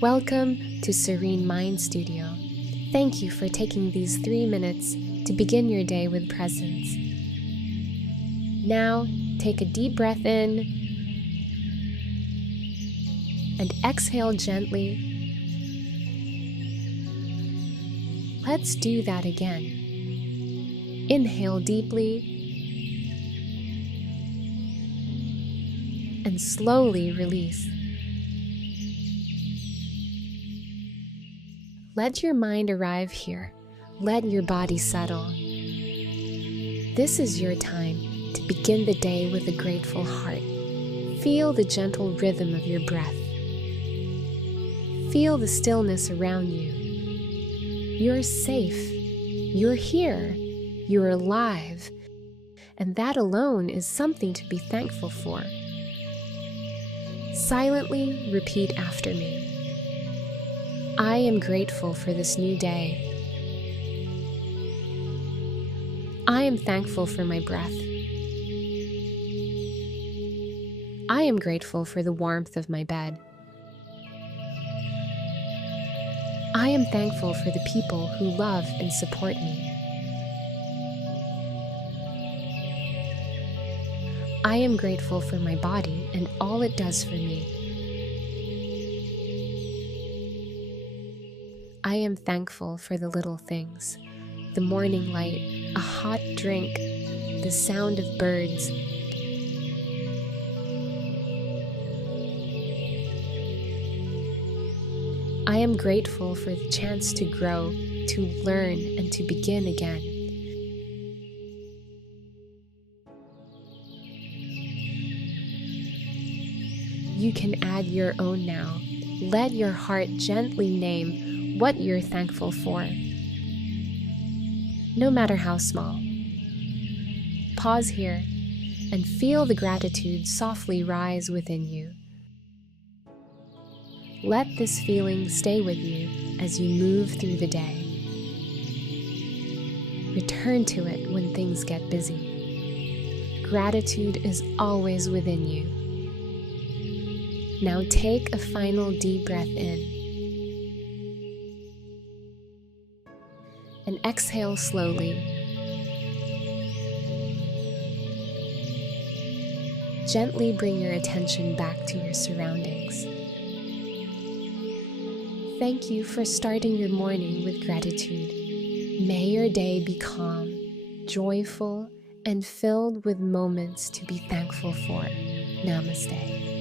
Welcome to Serene Mind Studio. Thank you for taking these 3 minutes to begin your day with presence. Now, take a deep breath in and exhale gently. Let's do that again. Inhale deeply and slowly release. Let your mind arrive here. Let your body settle. This is your time to begin the day with a grateful heart. Feel the gentle rhythm of your breath. Feel the stillness around you. You're safe. You're here. You're alive. And that alone is something to be thankful for. Silently repeat after me. I am grateful for this new day. I am thankful for my breath. I am grateful for the warmth of my bed. I am thankful for the people who love and support me. I am grateful for my body and all it does for me. I am thankful for the little things, the morning light, a hot drink, the sound of birds. I am grateful for the chance to grow, to learn, and to begin again. You can add your own now. Let your heart gently name what you're thankful for, no matter how small. Pause here and feel the gratitude softly rise within you. Let this feeling stay with you as you move through the day. Return to it when things get busy. Gratitude is always within you. Now take a final deep breath in. And exhale slowly. Gently bring your attention back to your surroundings. Thank you for starting your morning with gratitude. May your day be calm, joyful, and filled with moments to be thankful for. Namaste.